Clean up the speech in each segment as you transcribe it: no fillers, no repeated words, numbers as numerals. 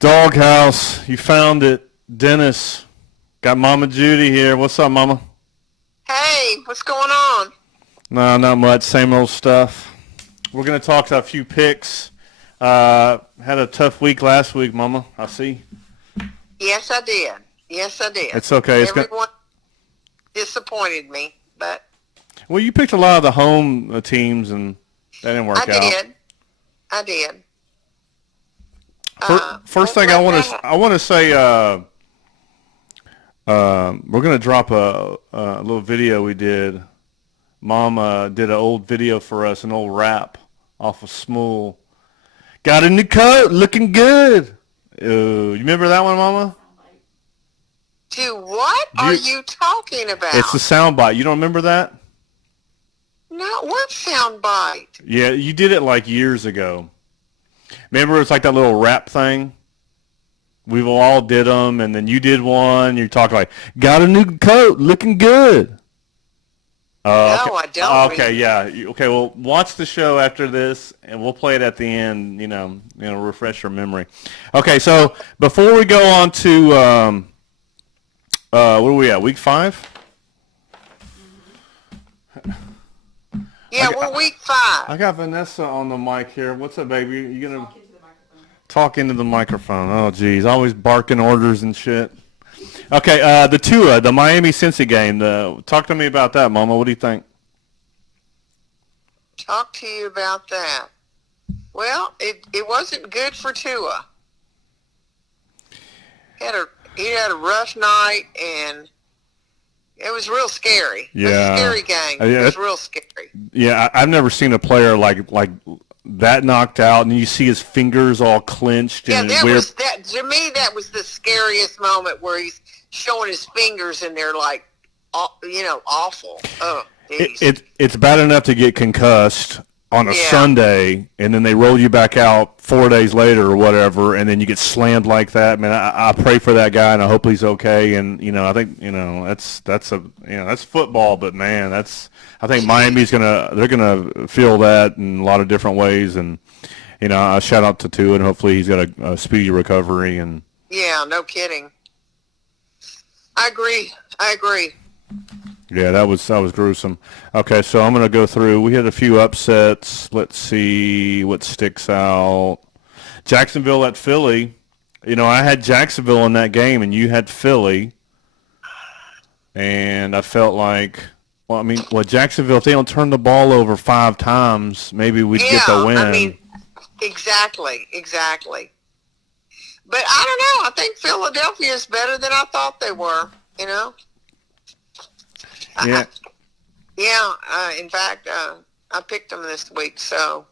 Doghouse, you found it. Dennis, got Mama Judy here. What's up, Mama? Hey, what's going on? No, not much. Same old stuff. We're going to talk a few picks. Had a tough week last week, Mama. I see. Yes, I did. Yes, I did. It's okay. Everyone disappointed me, but Well, you picked a lot of the home teams, and that didn't work out. I did. First thing I want to say, we're going to drop a little video we did. Mom did an old video for us, an old rap off of Smule. Got a new coat, looking good. You remember that one, Mama? What are you talking about? It's the soundbite. You don't remember that? No, what soundbite? Yeah, you did it like years ago. Remember, it's like that little rap thing. We all did them, and then you did one. You talk like, got a new coat, looking good. No, I don't. Okay, yeah. Okay, well, watch the show after this, and we'll play it at the end. Refresh your memory. Okay, so before we go on to what are we at? Week 5. Yeah, we're week 5. I got Vanessa on the mic here. What's up, baby? You gonna talk into the microphone? Oh, geez, always barking orders and shit. Okay, the Miami-Cincy game. Talk to me about that, Mama. What do you think? Talk to you about that. Well, it wasn't good for Tua. He had a rough night, and it was real scary. Yeah. It was a scary game. It was real scary. Yeah, I've never seen a player like that knocked out, and you see his fingers all clenched. Yeah, and to me, that was the scariest moment where he's showing his fingers, and they're like, awful. Oh, it's bad enough to get concussed on a Sunday, and then they roll you back out 4 days later or whatever, and then you get slammed like that. Man, I pray for that guy, and I hope he's okay. And I think that's football, but man, I think Miami's they're gonna feel that in a lot of different ways. And I shout out to Tua, and hopefully he's got a speedy recovery. And yeah, no kidding. I agree. Yeah, that was gruesome. Okay, so I'm going to go through. We had a few upsets. Let's see what sticks out. Jacksonville at Philly. I had Jacksonville in that game, and you had Philly. And I felt like, Jacksonville, if they don't turn the ball over 5 times, maybe we'd get the win. Exactly. But I don't know. I think Philadelphia is better than I thought they were, Yeah. In fact, I picked them this week, so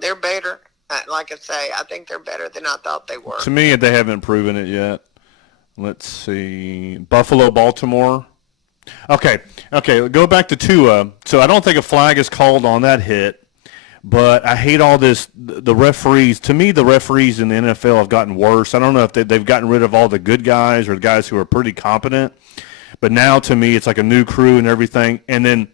they're better. Like I say, I think they're better than I thought they were. To me, they haven't proven it yet. Let's see, Buffalo, Baltimore. Okay, go back to Tua. So I don't think a flag is called on that hit, but I hate all this. The referees. To me, the referees in the NFL have gotten worse. I don't know if they've gotten rid of all the good guys or the guys who are pretty competent. But now, to me, it's like a new crew and everything. And then,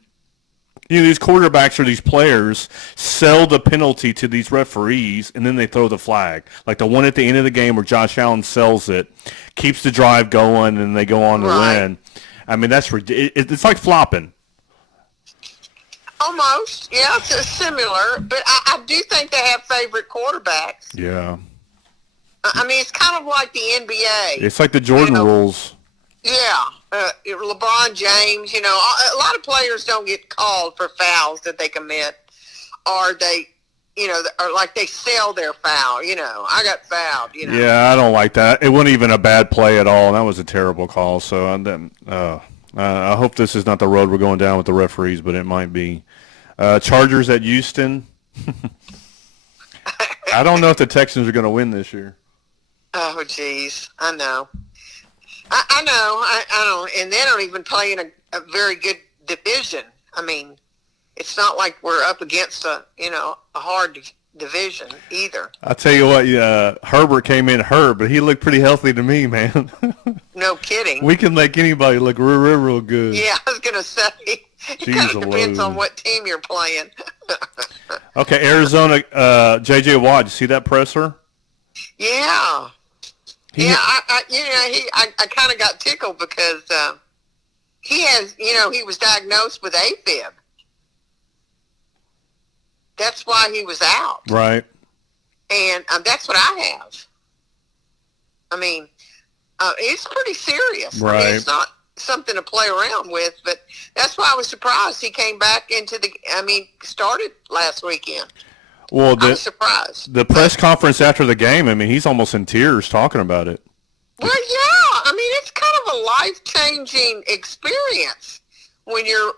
these quarterbacks or these players sell the penalty to these referees, and then they throw the flag. Like the one at the end of the game where Josh Allen sells it, keeps the drive going, and they go on to win. That's it's like flopping. Almost. Yeah, it's similar. But I do think they have favorite quarterbacks. Yeah. It's kind of like the NBA. It's like the Jordan rules. Yeah. LeBron James, a lot of players don't get called for fouls that they commit, or they, or like they sell their foul. I got fouled. Yeah, I don't like that. It wasn't even a bad play at all. That was a terrible call. So I hope this is not the road we're going down with the referees, but it might be. Chargers at Houston. I don't know if the Texans are going to win this year. Oh, geez, I know. I know, and they don't even play in a very good division. It's not like we're up against a hard division either. I'll tell you what, Herbert came in hurt, but he looked pretty healthy to me, man. No kidding. We can make anybody look real good. Yeah, I was going to say, it kind of depends on what team you're playing. Okay, Arizona, J.J. Watt, you see that presser? Yeah. Yeah, I kind of got tickled because he has, he was diagnosed with AFib. That's why he was out. Right. And that's what I have. I mean, it's pretty serious. Right. I mean, it's not something to play around with, but that's why I was surprised he came back started last weekend. Well, I was surprised. The press conference after the game, I mean, he's almost in tears talking about it. Well, yeah. I mean, it's kind of a life-changing experience when your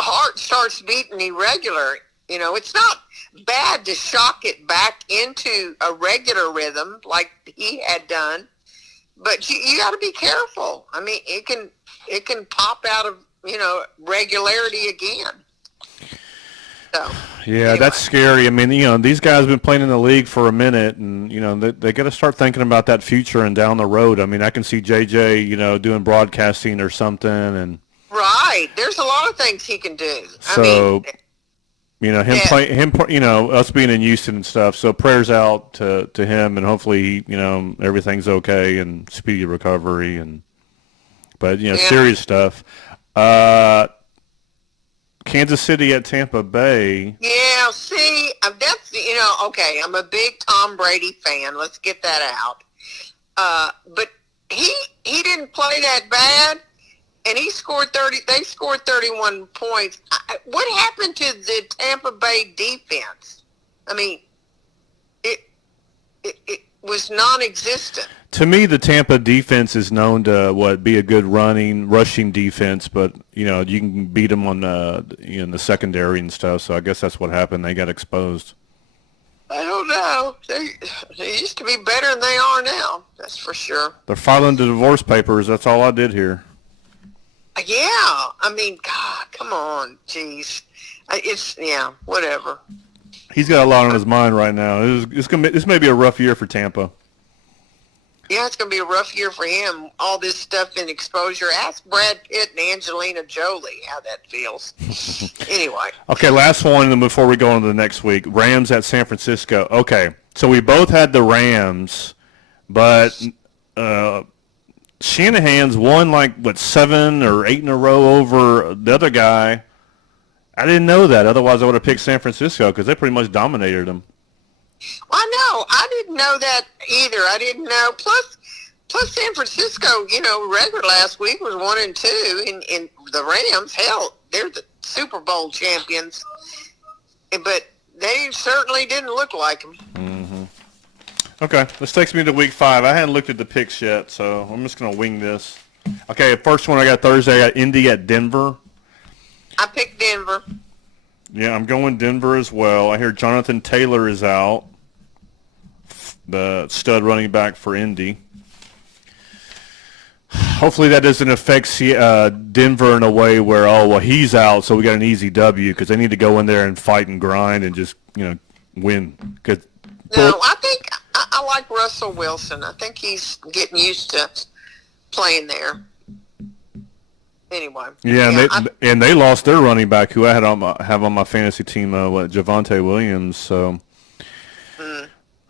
heart starts beating irregular. It's not bad to shock it back into a regular rhythm like he had done, but you got to be careful. I mean, it can pop out of regularity again. So yeah, anyway. That's scary. I mean, these guys have been playing in the league for a minute, and they got to start thinking about that future and down the road. I mean, I can see JJ, doing broadcasting or something, and right. There's a lot of things he can do. So. Us being in Houston and stuff. So prayers out to him, and hopefully, everything's okay and speedy recovery. But serious stuff. Kansas City at Tampa Bay. Yeah, see, that's okay. I'm a big Tom Brady fan. Let's get that out. But he didn't play that bad. And he scored 30. They scored 31 points. What happened to the Tampa Bay defense? I mean, it was non-existent. To me, the Tampa defense is known to be a good rushing defense, but you can beat them on in the secondary and stuff. So I guess that's what happened. They got exposed. I don't know. They used to be better than they are now. That's for sure. They're filing the divorce papers. That's all I did here. Yeah, I mean, God, come on, jeez. Whatever. He's got a lot on his mind right now. This may be a rough year for Tampa. Yeah, it's going to be a rough year for him. All this stuff in exposure. Ask Brad Pitt and Angelina Jolie how that feels. Anyway. Okay, last one, and then before we go on to the next week, Rams at San Francisco. Okay, so we both had the Rams, but Shanahan's won 7 or 8 in a row over the other guy. I didn't know that. Otherwise, I would have picked San Francisco because they pretty much dominated them. I know. I didn't know that either. I didn't know. Plus San Francisco, record last week was 1-2, and the Rams, hell, they're the Super Bowl champions. But they certainly didn't look like them. Mm-hmm. Okay, this takes me to week 5. I hadn't looked at the picks yet, so I'm just going to wing this. Okay, first one I got Thursday. I got Indy at Denver. I picked Denver. Yeah, I'm going Denver as well. I hear Jonathan Taylor is out, the stud running back for Indy. Hopefully that doesn't affect Denver in a way where, he's out, so we got an easy W, because they need to go in there and fight and grind and just, win. No, I think I like Russell Wilson. I think he's getting used to playing there. Anyway. Yeah, and they lost their running back, who I have on my fantasy team, Javonte Williams. So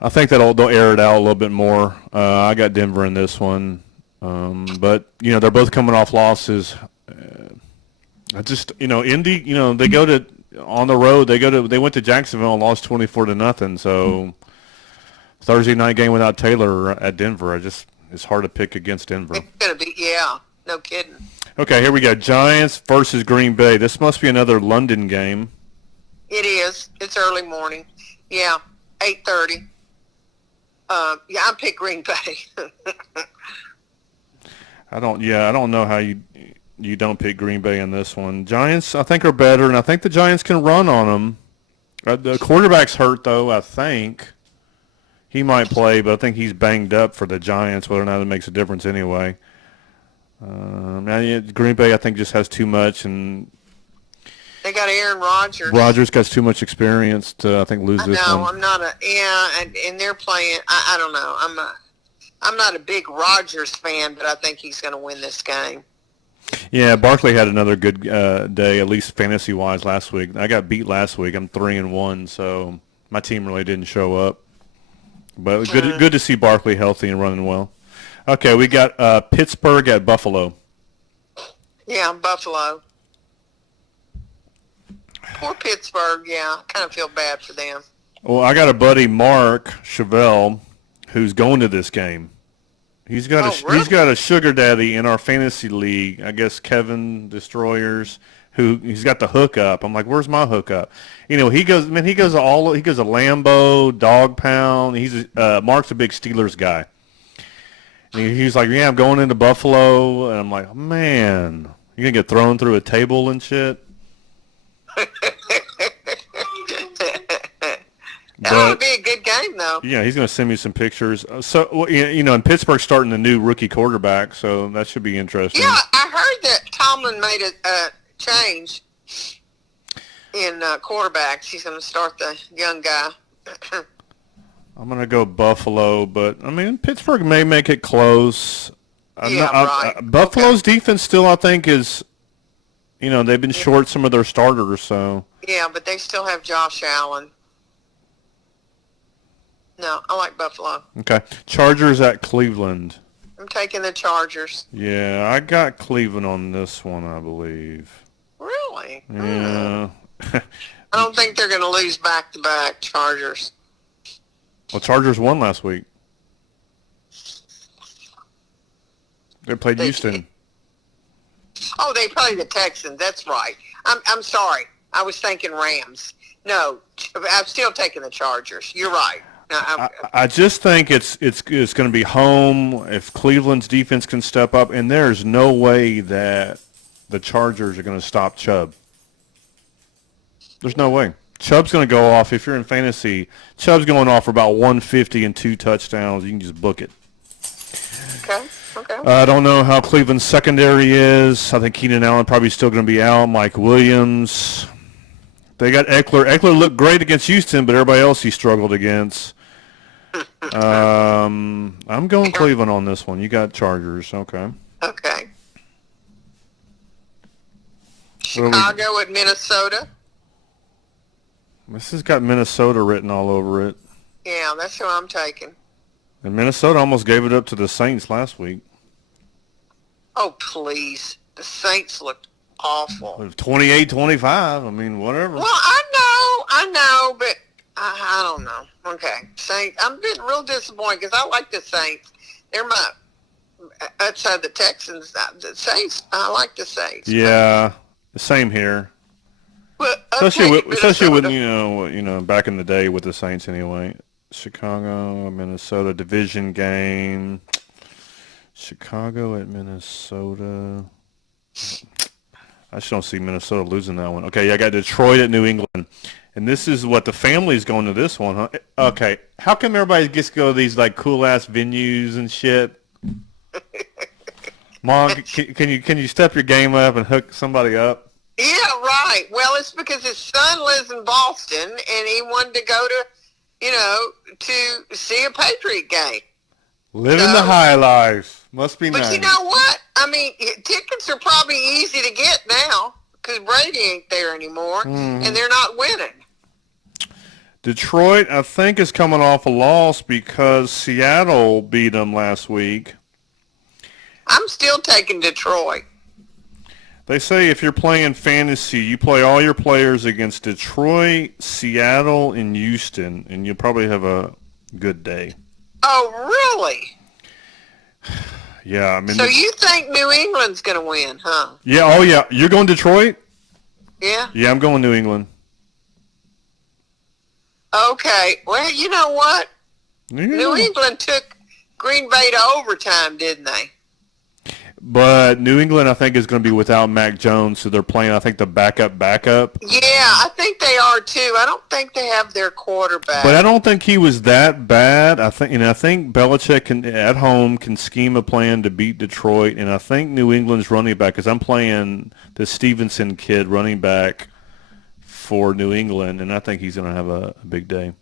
I think they'll air it out a little bit more. I got Denver in this one, but they're both coming off losses. Indy, they go to on the road. They went to Jacksonville and lost 24-0. So Thursday night game without Taylor at Denver, it's hard to pick against Denver. It's gonna be, no kidding. Okay, here we go. Giants versus Green Bay. This must be another London game. It is. It's early morning. Yeah, 8:30. I pick Green Bay. I don't know how you don't pick Green Bay in this one. Giants, I think, are better, and I think the Giants can run on them. The quarterback's hurt, though, I think. He might play, but I think he's banged up for the Giants, whether or not it makes a difference anyway. Green Bay, I think, just has too much, and they got Aaron Rodgers. Rodgers got too much experience to, I think, lose this one. No, I'm not and they're playing. I don't know. I'm not a big Rodgers fan, but I think he's going to win this game. Yeah, Barkley had another good day, at least fantasy-wise, last week. I got beat last week. I'm 3-1, so my team really didn't show up. But good to see Barkley healthy and running well. Okay, we got Pittsburgh at Buffalo. Yeah, Buffalo. Poor Pittsburgh, yeah. I kind of feel bad for them. Well, I got a buddy, Mark Chevelle, who's going to this game. He's got he's got a sugar daddy in our fantasy league. I guess Kevin Destroyers, who he's got the hookup. I'm like, where's my hookup? You know, he goes a Lambeau, Dog Pound. Mark's a big Steelers guy. And he's like, yeah, I'm going into Buffalo, and I'm like, man, you're gonna get thrown through a table and shit. That ought to be a good game, though. Yeah, he's going to send me some pictures. So, you know, and Pittsburgh's starting the new rookie quarterback, so that should be interesting. Yeah, I heard that Tomlin made a change in quarterbacks. He's going to start the young guy. I'm going to go Buffalo, but, I mean, Pittsburgh may make it close. Right. Buffalo's defense still, I think, is, you know, they've been short some of their starters, so. Yeah, but they still have Josh Allen. No, I like Buffalo. Okay. Chargers at Cleveland. I'm taking the Chargers. Yeah, I got Cleveland on this one, I believe. Really? Yeah. I don't think they're going to lose back-to-back, Chargers. Well, Chargers won last week. They played Houston. Oh, they played the Texans. That's right. I'm sorry. I was thinking Rams. No, I'm still taking the Chargers. You're right. I just think it's going to be home if Cleveland's defense can step up, and there's no way that the Chargers are going to stop Chubb. There's no way. Chubb's going to go off. If you're in fantasy, Chubb's going off for about 150 and 2 touchdowns. You can just book it. Okay. I don't know how Cleveland's secondary is. I think Keenan Allen probably still going to be out. Mike Williams. They got Eckler. Eckler looked great against Houston, but everybody else he struggled against. I'm going Cleveland on this one. You got Chargers. Okay. Okay. Chicago at Minnesota. This has got Minnesota written all over it. Yeah, that's who I'm taking. And Minnesota almost gave it up to the Saints last week. Oh, please. The Saints looked awful. 28-25. I mean, whatever. Well, I know, but I don't know. Okay. Saints. I'm getting real disappointed because I like the Saints. They're my outside the Texans. The Saints. I like the Saints. Yeah, same here. But especially with you know back in the day with the Saints anyway. Chicago, Minnesota division game. Chicago at Minnesota. I just don't see Minnesota losing that one. Okay, I got Detroit at New England. And this is what the family's going to this one, huh? Okay, how come everybody gets to go to these like cool-ass venues and shit? Mom, can you step your game up and hook somebody up? Yeah, right. Well, it's because his son lives in Boston, and he wanted to go to see a Patriot game. Living the high life. Must be nice. But you know what? I mean, tickets are probably easy to get now because Brady ain't there anymore, and they're not winning. Detroit, I think, is coming off a loss because Seattle beat them last week. I'm still taking Detroit. They say if you're playing fantasy, you play all your players against Detroit, Seattle, and Houston, and you'll probably have a good day. Oh, really? Yeah, I mean. So you think New England's going to win, huh? Yeah. Oh, yeah. You're going Detroit? Yeah. Yeah, I'm going New England. Okay. Well, you know what? Yeah. New England took Green Bay to overtime, didn't they? But New England, I think, is going to be without Mac Jones, so they're playing, I think, the backup. Yeah, I think they are too. I don't think they have their quarterback. But I don't think he was that bad. I think Belichick at home can scheme a plan to beat Detroit, and I think New England's running back, because I'm playing the Stevenson kid running back for New England, and I think he's going to have a big day.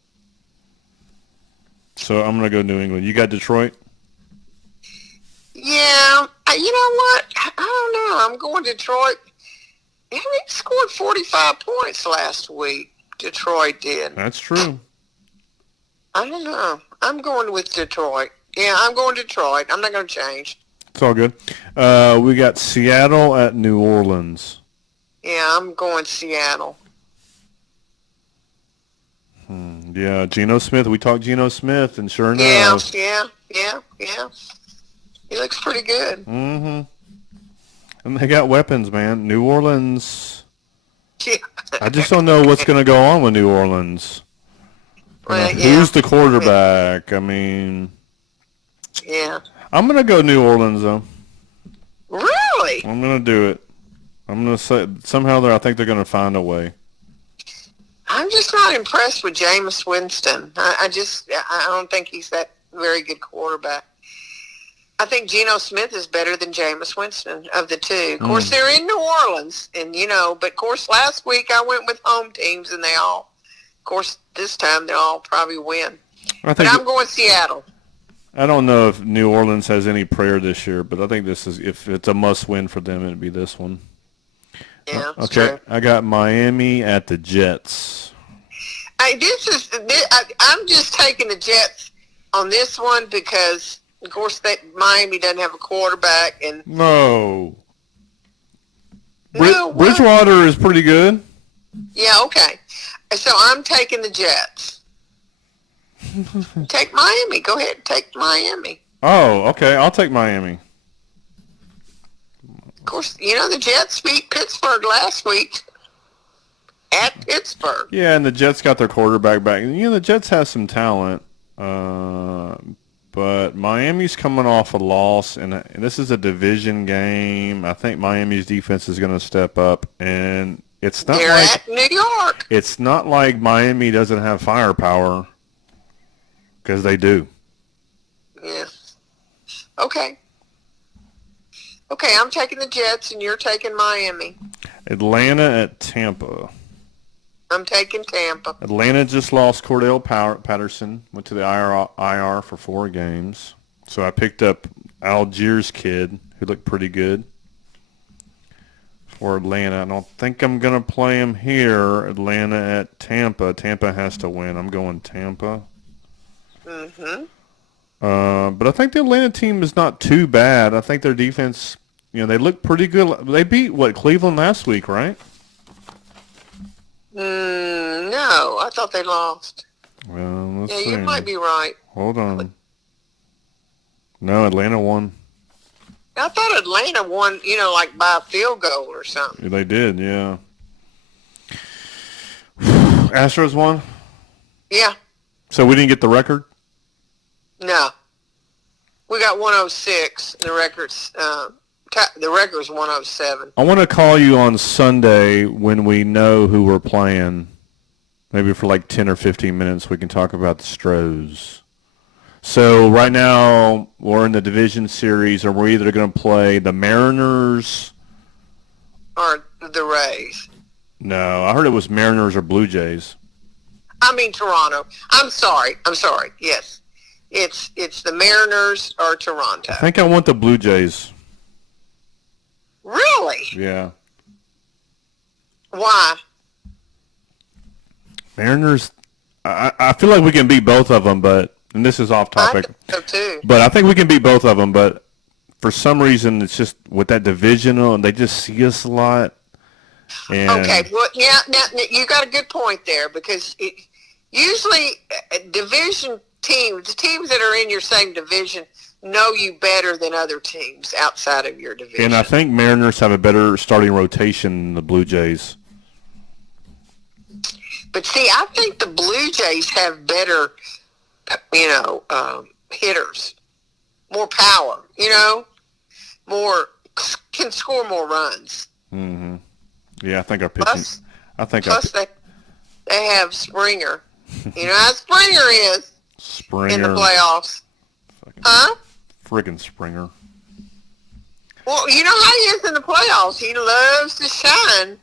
So I'm going to go New England. You got Detroit? Yeah, you know what? I don't know. I'm going Detroit. They scored 45 points last week. Detroit did. That's true. I don't know. I'm going with Detroit. Yeah, I'm going Detroit. I'm not going to change. It's all good. We got Seattle at New Orleans. Yeah, I'm going Seattle. Yeah, Geno Smith. We talked Geno Smith, and sure enough. Yeah. He looks pretty good. Mm-hmm. And they got weapons, man. New Orleans. Yeah. I just don't know what's going to go on with New Orleans. Well, who's the quarterback? I mean. Yeah. I'm going to go New Orleans, though. Really? I'm going to do it. I'm going to say somehow I think they're going to find a way. I'm just not impressed with Jameis Winston. I don't think he's that very good quarterback. I think Geno Smith is better than Jameis Winston of the two. Of course, they're in New Orleans, and but of course, last week I went with home teams, and of course, this time they'll all probably win. But I'm going Seattle. I don't know if New Orleans has any prayer this year, but I think if it's a must-win for them, it'd be this one. Yeah, okay. True. I got Miami at the Jets. I'm just taking the Jets on this one because, of course, Miami doesn't have a quarterback, and Bridgewater is pretty good. Yeah, okay. So I'm taking the Jets. Take Miami. Go ahead, take Miami. Oh, okay. I'll take Miami. Of course, the Jets beat Pittsburgh last week at Pittsburgh. Yeah, and the Jets got their quarterback back. The Jets have some talent, but Miami's coming off a loss, and this is a division game. I think Miami's defense is going to step up, and they're at New York. It's not like Miami doesn't have firepower, because they do. Yeah. Okay, I'm taking the Jets, and you're taking Miami. Atlanta at Tampa. I'm taking Tampa. Atlanta just lost Cordell Patterson, went to the IR for 4 games. So I picked up Algiers' kid, who looked pretty good for Atlanta. I don't think I'm going to play him here. Atlanta at Tampa. Tampa has to win. I'm going Tampa. Mm-hmm. But I think the Atlanta team is not too bad. I think their defense, they look pretty good. They beat, Cleveland last week, right? No, I thought they lost. Well, let's see. You might be right. Hold on. No, Atlanta won. I thought Atlanta won, like by a field goal or something. They did, yeah. Astros won? Yeah. So we didn't get the record? No. We got 106. The record's 107. I want to call you on Sunday when we know who we're playing. Maybe for 10 or 15 minutes we can talk about the Astros. So right now we're in the division series, and we're either going to play the Mariners or the Rays. No, I heard it was Mariners or Blue Jays. I mean Toronto. I'm sorry. Yes. It's the Mariners or Toronto. I think I want the Blue Jays. Really? Yeah. Why? Mariners, I feel like we can beat both of them, and this is off topic. I think so too. But I think we can beat both of them, but for some reason it's just with that divisional, and they just see us a lot. And okay, well, yeah, now you got a good point there, because usually division teams, the teams that are in your same division, know you better than other teams outside of your division. And I think Mariners have a better starting rotation than the Blue Jays. But see, I think the Blue Jays have better, hitters, more power, can score more runs. Mm-hmm. Yeah, I think our pitching. Plus they have Springer. You know how Springer is. Springer in the playoffs. Friggin' Springer. Well, you know how he is in the playoffs. He loves to shine.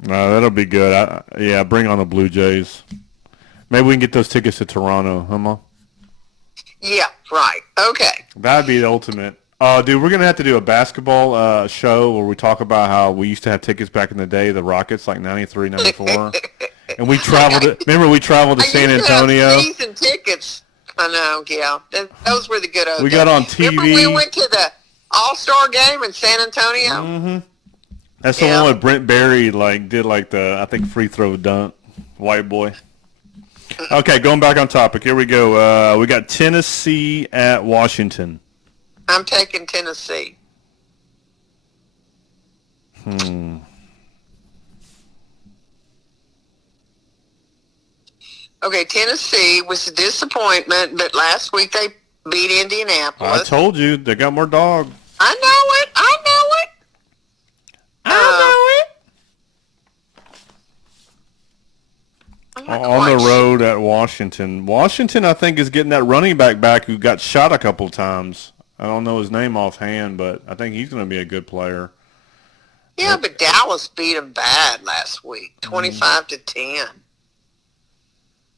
No, that'll be good. Bring on the Blue Jays. Maybe we can get those tickets to Toronto, huh, Ma? Yeah, right. Okay. That'd be the ultimate. Dude, we're going to have to do a basketball show where we talk about how we used to have tickets back in the day, the Rockets, 93, 94. And we traveled. Remember, we traveled to San Antonio. Season tickets I know, yeah. Those were the good old We days. got on TV. Remember we went to the All-Star game in San Antonio? Mm-hmm. That's the one with Brent Berry, did the, I think, free throw dunk. White boy. Okay, going back on topic. Here we go. We got Tennessee at Washington. I'm taking Tennessee. Okay, Tennessee was a disappointment, but last week they beat Indianapolis. I told you, they got more dog. I know it. On the road at Washington. Washington, I think, is getting that running back who got shot a couple times. I don't know his name offhand, but I think he's going to be a good player. Yeah, but Dallas beat them bad last week, 25-10.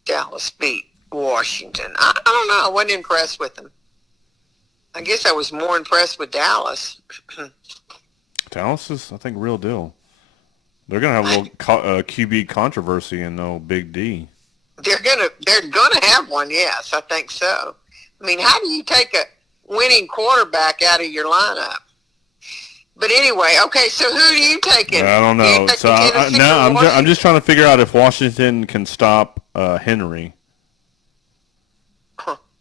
Dallas beat Washington. I don't know. I wasn't impressed with them. I guess I was more impressed with Dallas. Dallas is, I think, real deal. They're gonna have a little QB controversy in Big D. They're gonna have one. Yes, I think so. I mean, how do you take a winning quarterback out of your lineup? But anyway, okay. So who are you taking? I don't know. So I'm just trying to figure out if Washington can stop Henry.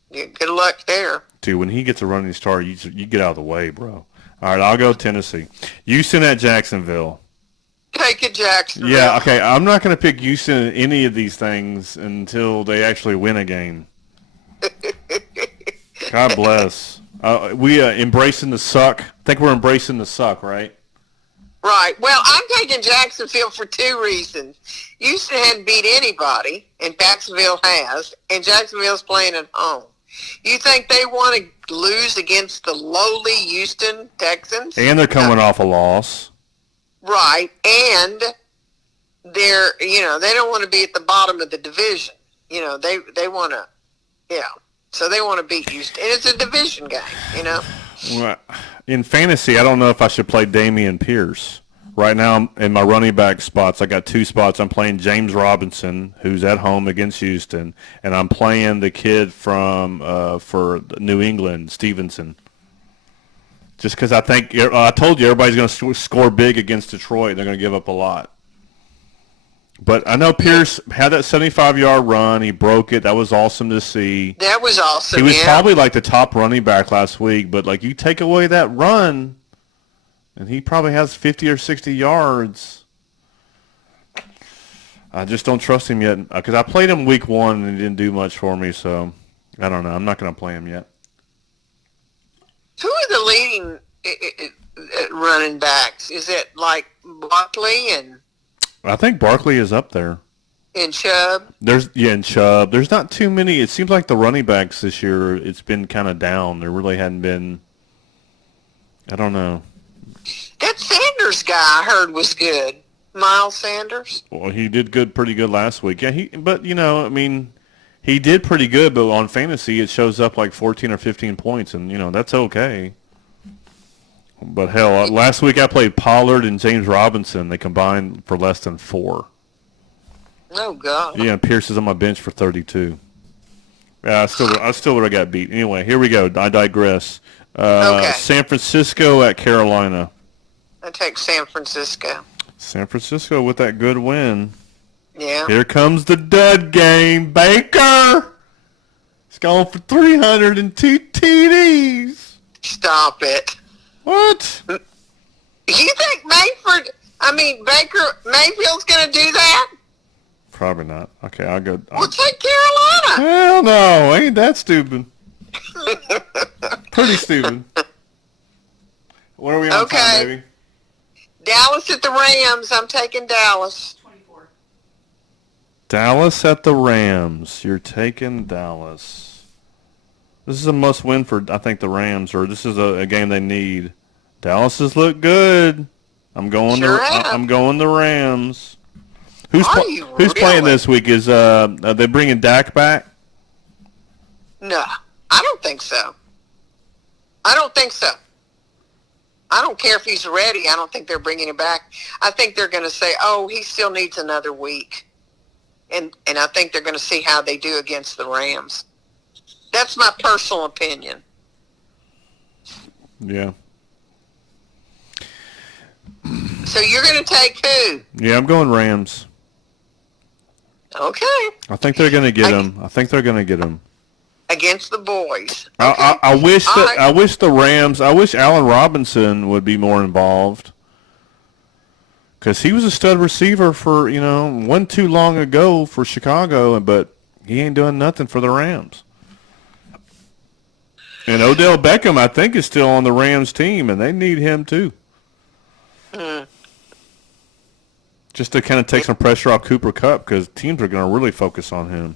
Yeah, good luck there. Dude, when he gets a running start, you get out of the way, bro. All right, I'll go Tennessee. Houston at Jacksonville. Take it, Jacksonville. Yeah, okay. I'm not going to pick Houston in any of these things until they actually win a game. God bless. We embracing the suck. I think we're embracing the suck, right? Right. Well, I'm taking Jacksonville for two reasons. Houston hadn't beat anybody, and Jacksonville has, and Jacksonville's playing at home. You think they want to lose against the lowly Houston Texans? And they're coming off a loss. Right, and they don't want to be at the bottom of the division. They want to, so they want to beat Houston. And it's a division game, Well, in fantasy, I don't know if I should play Dameon Pierce. Right now, in my running back spots, I got two spots. I'm playing James Robinson, who's at home against Houston, and I'm playing the kid from for New England, Stevenson. Just because I think I told you everybody's going to score big against Detroit. They're going to give up a lot. But I know Pierce had that 75-yard run. He broke it. That was awesome to see. That was awesome. He was probably the top running back last week. But you take away that run, and he probably has 50 or 60 yards. I just don't trust him yet because I played him week 1 and he didn't do much for me. So I don't know. I'm not going to play him yet. Who are the leading running backs? Is it Barkley and? I think Barkley is up there. And Chubb? And Chubb. There's not too many. It seems like the running backs this year, it's been kind of down. There really hadn't been. I don't know. That Sanders guy I heard was good. Miles Sanders. Well, he did pretty good last week. Yeah, he did pretty good, but on fantasy it shows up 14 or 15 points, and that's okay. But hell, last week I played Pollard and James Robinson. They combined for less than 4. Oh God. Yeah, Pierce is on my bench for 32. Yeah, I still would have got beat. Anyway, here we go. I digress. Okay. San Francisco at Carolina. I take San Francisco. San Francisco with that good win. Yeah. Here comes the dud game. Baker! He's going for 302 TDs. Stop it. What? You think Baker Mayfield's going to do that? Probably not. Okay, I'll go. Well, take Carolina. Hell no. Ain't that stupid. Pretty stupid. What are we on time, baby? Dallas at the Rams. I'm taking Dallas. Dallas at the Rams. You're taking Dallas. This is a must-win for, I think, the Rams, or this is a game they need. Dallas has looked good. I'm going the Rams. Who's playing this week? Are they bringing Dak back? No, I don't think so. I don't care if he's ready. I don't think they're bringing him back. I think they're going to say, "Oh, he still needs another week." And I think they're going to see how they do against the Rams. That's my personal opinion. Yeah. So you're going to take who? Yeah, I'm going Rams. Okay. I think they're going to get him. I think they're going to get him. Against the boys. Okay. I wish that right. I wish the Rams. I wish Allen Robinson would be more involved because he was a stud receiver for wasn't too long ago for Chicago, but he ain't doing nothing for the Rams. And Odell Beckham, I think, is still on the Rams team, and they need him too. Just to kind of take some pressure off Cooper Kupp because teams are going to really focus on him.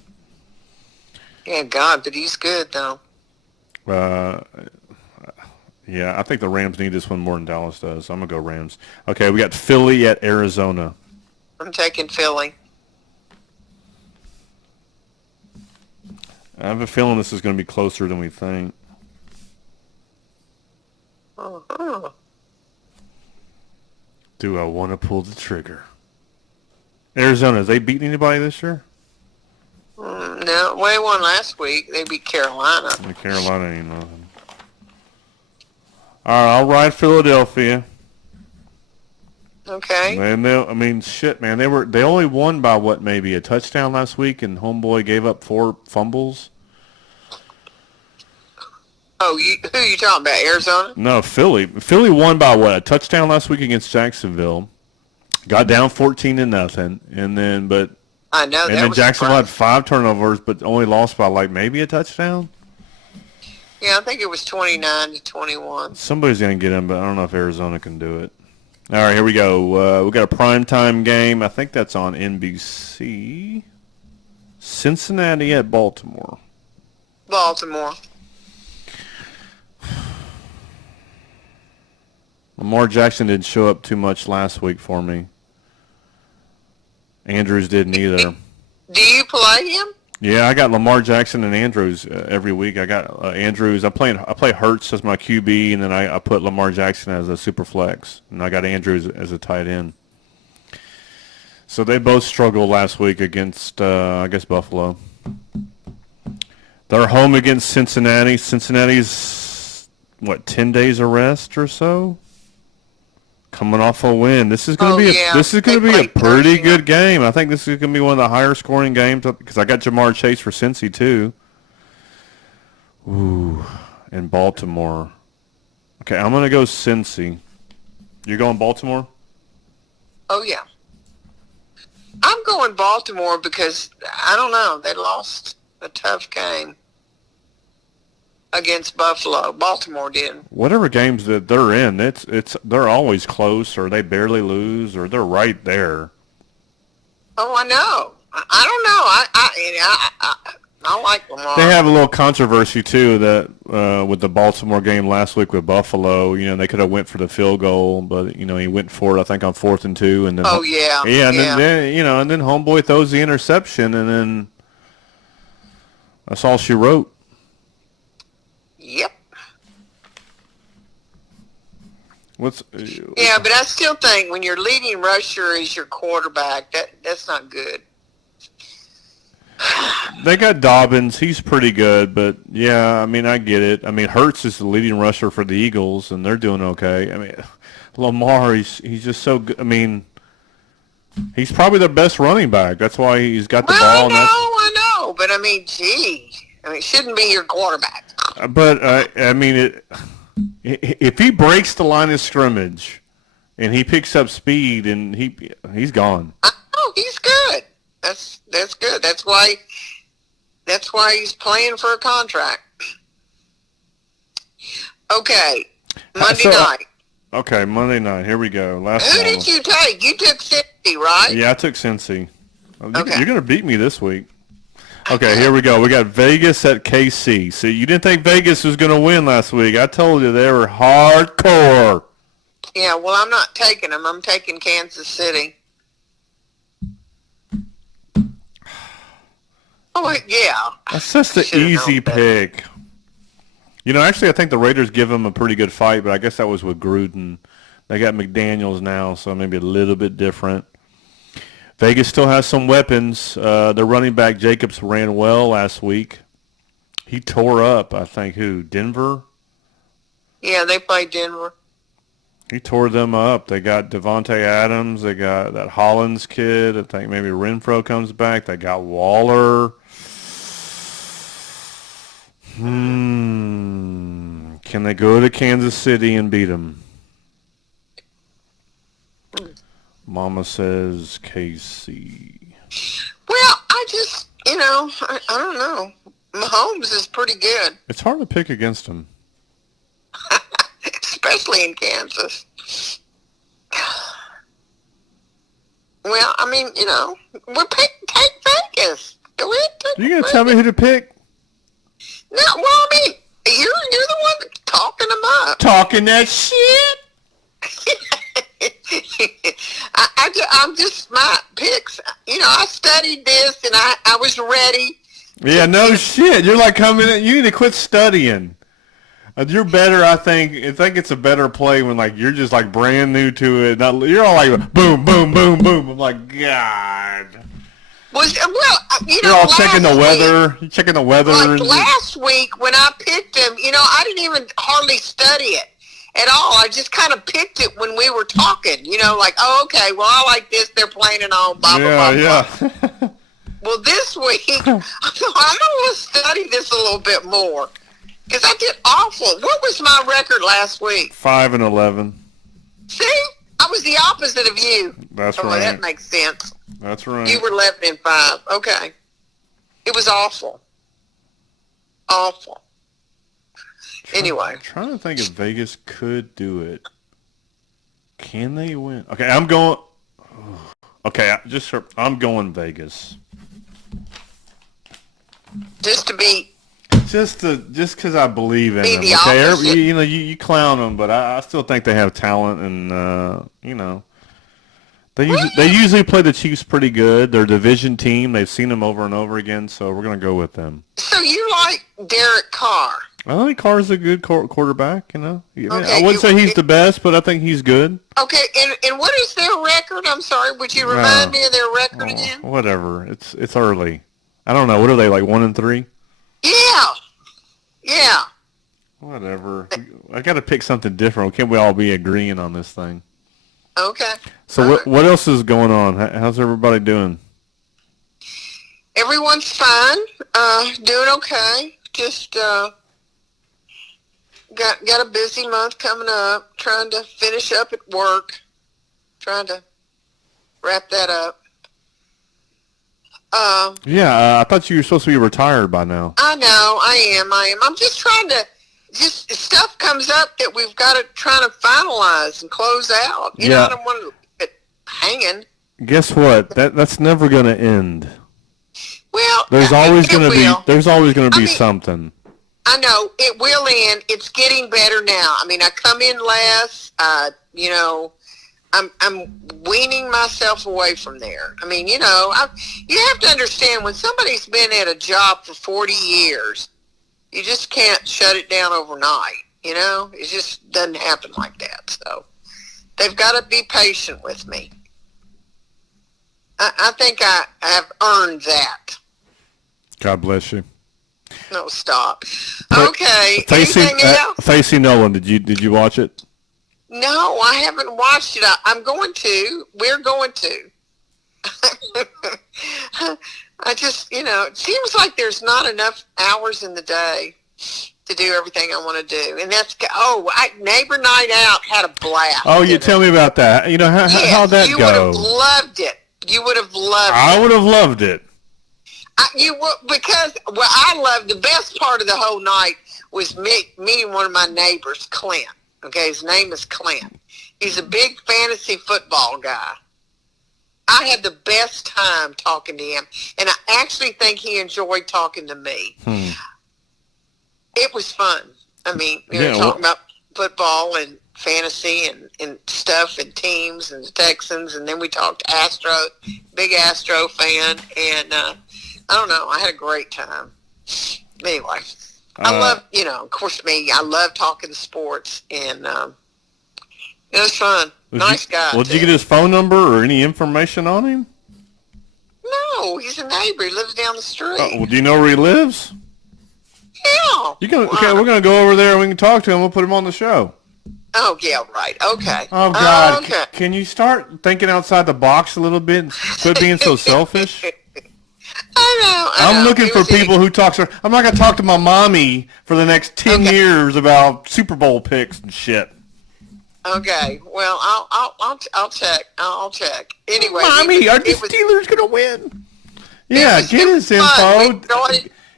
Yeah, God, but he's good, though. Yeah, I think the Rams need this one more than Dallas does. So I'm going to go Rams. Okay, we got Philly at Arizona. I'm taking Philly. I have a feeling this is going to be closer than we think. Uh-huh. Do I want to pull the trigger? Arizona, has they beaten anybody this year? No, they won last week. They beat Carolina. Carolina ain't nothing. All right, I'll ride Philadelphia. Okay. And shit, man. They only won by maybe a touchdown last week, and homeboy gave up 4 fumbles. Oh, who are you talking about? Arizona? No, Philly. Philly won by a touchdown last week against Jacksonville. Got down 14-0, and then I know. And then Jacksonville had 5 turnovers, but only lost by maybe a touchdown. Yeah, I think it was 29-21. Somebody's gonna get him, but I don't know if Arizona can do it. All right, here we go. We got a primetime game. I think that's on NBC. Cincinnati at Baltimore. Baltimore. Lamar Jackson didn't show up too much last week for me. Andrews didn't either. Do you play him? Yeah, I got Lamar Jackson and Andrews every week. I got Andrews. I play Hurts as my QB, and then I put Lamar Jackson as a super flex, and I got Andrews as a tight end. So they both struggled last week against, I guess, Buffalo. They're home against Cincinnati. Cincinnati's, 10 days of rest or so? Coming off a win. This is going to be a pretty good game. I think this is going to be one of the higher scoring games because I got Jamar Chase for Cincy too. Ooh, and Baltimore. Okay, I'm going to go Cincy. You're going Baltimore? Oh, yeah. I'm going Baltimore because, I don't know, they lost a tough game against Buffalo. Baltimore did. Whatever games that they're in, they're always close, or they barely lose, or they're right there. Oh, I know. I don't know. I like Lamar. They have a little controversy too that with the Baltimore game last week with Buffalo. They could have went for the field goal, but he went for it. I think on 4th and 2, and then and then homeboy throws the interception, and then that's all she wrote. Yep. Yeah, but I still think when your leading rusher is your quarterback, that's not good. They got Dobbins. He's pretty good, but yeah, I get it. Hurts is the leading rusher for the Eagles, and they're doing okay. Lamar, he's just so good. He's probably their best running back. That's why he's got the ball. I know, but it shouldn't be your quarterback. But if he breaks the line of scrimmage and he picks up speed, and he's gone. Oh, he's good. That's good. That's why he's playing for a contract. Okay, Monday night. Okay, Monday night. Here we go. Who did you take? You took Cincy, right? Yeah, I took Cincy. Okay. You're going to beat me this week. Okay, here we go. We got Vegas at KC. See, you didn't think Vegas was going to win last week. I told you they were hardcore. Yeah, well, I'm not taking them. I'm taking Kansas City. Oh, yeah. That's just an easy pick. Actually, I think the Raiders give them a pretty good fight, but I guess that was with Gruden. They got McDaniels now, so maybe a little bit different. Vegas still has some weapons. Their running back, Jacobs, ran well last week. He tore up, I think, who? Denver? Yeah, they played Denver. He tore them up. They got Devontae Adams. They got that Hollins kid. I think maybe Renfro comes back. They got Waller. Can they go to Kansas City and beat them? Mama says KC. Well, I just, I don't know. Mahomes is pretty good. It's hard to pick against him. Especially in Kansas. Well, I mean, take Vegas. Go ahead. You gonna tell me who to pick? No, well, I mean, you're the one that's talking them up. Talking that shit. I'm just my picks. I studied this and I was ready. Yeah, no shit. You're like coming in. You need to quit studying. You're better, I think. I think it's a better play when like you're just like brand new to it. You're all like boom, boom, boom, boom. I'm like, God. You're all checking the weather. You're checking the weather. Like last week when I picked him, I didn't even hardly study it at all. I just kind of picked it when we were talking. Like, oh, okay, well, I like this. They're playing it on. Blah blah blah. Blah. Well, this week I'm going to study this a little bit more. Because I did awful. What was my record last week? 5-11. See? I was the opposite of you. That's right. That makes sense. That's right. You were 11-5. Okay. It was awful. Awful. Anyway. I'm trying to think if Vegas could do it. Can they win? Okay, I'm going. Okay, I'm going Vegas. Just to be. Just because I believe in them. The okay, you clown them, but I still think they have talent, and they usually play the Chiefs pretty good. They're a division team. They've seen them over and over again, so we're gonna go with them. So you like Derek Carr? I think Carr's a good quarterback. Okay, I wouldn't say he's the best, but I think he's good. Okay, and what is their record? I'm sorry, would you remind me of their record again? Whatever. It's early. I don't know. What are they, like 1-3? Yeah. Whatever. I got to pick something different. Can't we all be agreeing on this thing? Okay. So what else is going on? How's everybody doing? Everyone's fine. Doing okay. Just got a busy month coming up. Trying to finish up at work. Trying to wrap that up. I thought you were supposed to be retired by now. I know, I am. I'm just trying to, stuff comes up that we've got to try to finalize and close out. I don't want to leave it hanging. Guess what? That's never going to end. Well, there's always going to be something. I know it will end. It's getting better now. I mean, I come in less. I'm weaning myself away from there. I mean, you have to understand when somebody's been at a job for 40 years, you just can't shut it down overnight. It just doesn't happen like that. So they've got to be patient with me. I think I have earned that. God bless you. No, stop. Okay. Anything else? Facey Nolan, did you watch it? No, I haven't watched it. I'm going to. We're going to. I just, it seems like there's not enough hours in the day to do everything I want to do. And that's, Neighbor Night Out had a blast. Oh, you tell me about that. How'd that go? You would have loved it. You would have loved it. I would have loved it. Because I loved the best part of the whole night was meeting one of my neighbors, Clint. Okay, his name is Clint. He's a big fantasy football guy. I had the best time talking to him, and I actually think he enjoyed talking to me. It was fun. I mean, we were talking about football and fantasy and stuff and teams and the Texans, and then we talked Astros, big Astro fan, and I don't know, I had a great time. Anyway, I love, of course I love talking sports, and it was fun. Nice guy. Well, did you get his phone number or any information on him? No, he's a neighbor. He lives down the street. Well, do you know where he lives? Yeah. Okay, we're gonna go over there and we can talk to him. We'll put him on the show. Oh, yeah, right. Okay. Oh God, Okay. can you start thinking outside the box a little bit and quit being so selfish? I know. I'm looking for people who talk. I'm not gonna talk to my mommy for the next 10 years about Super Bowl picks and shit. Okay. Well, I'll check. I'll check. Anyway, Mommy, are the Steelers gonna win? Yeah, get his info.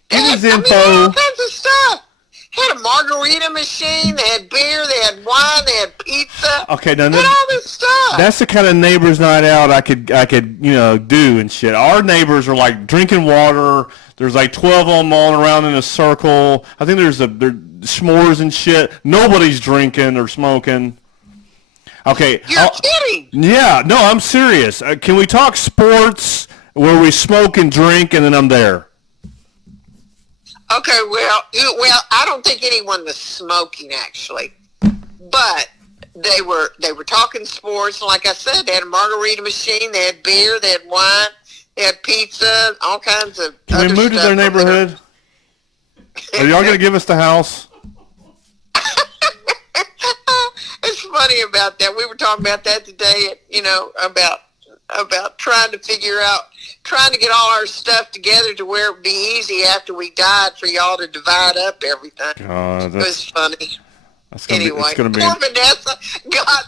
Get his info. All kinds of stuff. Had a margarita machine. They had beer. They had wine. They had pizza. Okay, now all this stuff. That's the kind of neighbors night out I could do and shit. Our neighbors are like drinking water. There's like 12 of them all around in a circle. I think there's s'mores and shit. Nobody's drinking or smoking. Okay. You're kidding. Yeah, no, I'm serious. Can we talk sports where we smoke and drink and then I'm there? Okay, well, I don't think anyone was smoking actually, but they were talking sports. Like I said, they had a margarita machine, they had beer, they had wine, they had pizza, all kinds of. Can we move to their neighborhood? Are y'all gonna give us the house? It's funny about that. We were talking about that today. About trying to get all our stuff together to where it would be easy after we died for y'all to divide up everything. God, it was funny. Anyway, poor Vanessa. God,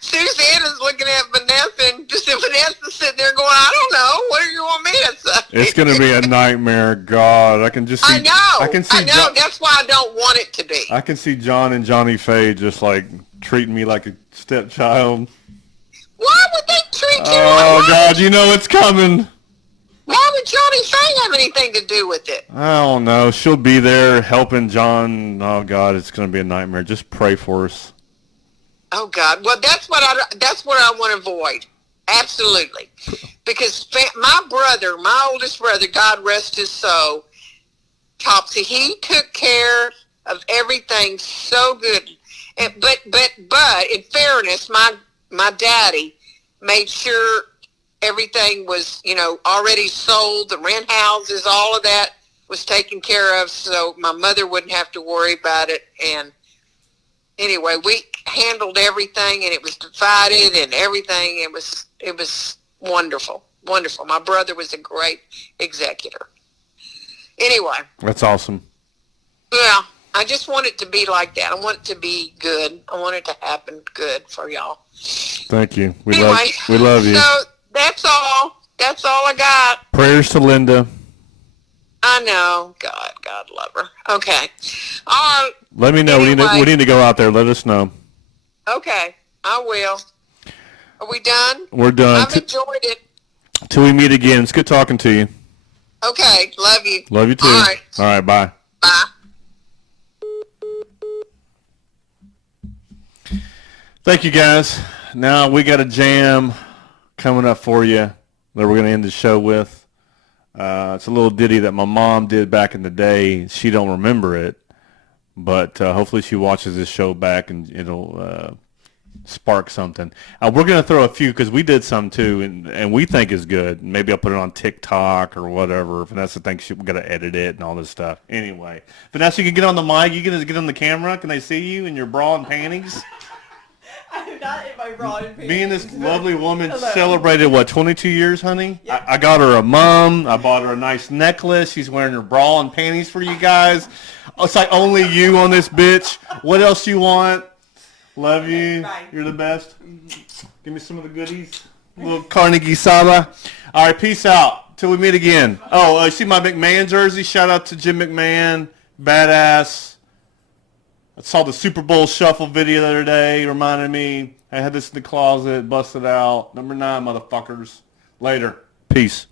Susanna's looking at Vanessa, and just Vanessa's sitting there going, I don't know. What do you want me to say? It's going to be a nightmare. God, I can just see. I know. That's why I don't want it to be. I can see John and Johnny Faye just like treating me like a stepchild. Why would they treat you Oh, God, you know it's coming. Why would Johnny Faye have anything to do with it? I don't know. She'll be there helping John. Oh, God, it's going to be a nightmare. Just pray for us. Oh, God. Well, that's what I want to avoid. Absolutely. Because my oldest brother, God rest his soul, Topsy, he took care of everything so good. But in fairness, my daddy made sure everything was, already sold, the rent houses, all of that was taken care of, so my mother wouldn't have to worry about it. And anyway, we handled everything, and it was divided and everything. It was wonderful, wonderful. My brother was a great executor. Anyway. That's awesome. Yeah. I just want it to be like that. I want it to be good. I want it to happen good for y'all. Thank you. We love you. So that's all. That's all I got. Prayers to Linda. I know. God love her. Okay. All right. Let me know. Anyway. We need to go out there. Let us know. Okay. I will. Are we done? We're done. I've enjoyed it. Till we meet again. It's good talking to you. Okay. Love you. Love you too. All right. All right. Bye. Bye. Thank you, guys. Now we got a jam coming up for you that we're going to end the show with. It's a little ditty that my mom did back in the day. She don't remember it, but hopefully she watches this show back and it'll spark something. We're going to throw a few because we did some too, and we think is good. Maybe I'll put it on TikTok or whatever. Vanessa thinks we got to edit it and all this stuff. Anyway, Vanessa, you can get on the mic. You can get on the camera. Can they see you in your bra and panties? I'm not in my bra and panties. Me and this lovely woman Hello. celebrated, 22 years, honey? Yep. I got her a mum. I bought her a nice necklace. She's wearing her bra and panties for you guys. It's like only you on this bitch. What else you want? Love you. Bye. You're the best. Give me some of the goodies. A little Carnegie Saba. All right, peace out. Till we meet again. Oh, you see my McMahon jersey? Shout out to Jim McMahon. Badass. I saw the Super Bowl shuffle video the other day. Reminded me. I had this in the closet. Busted out. Number 9, motherfuckers. Later. Peace.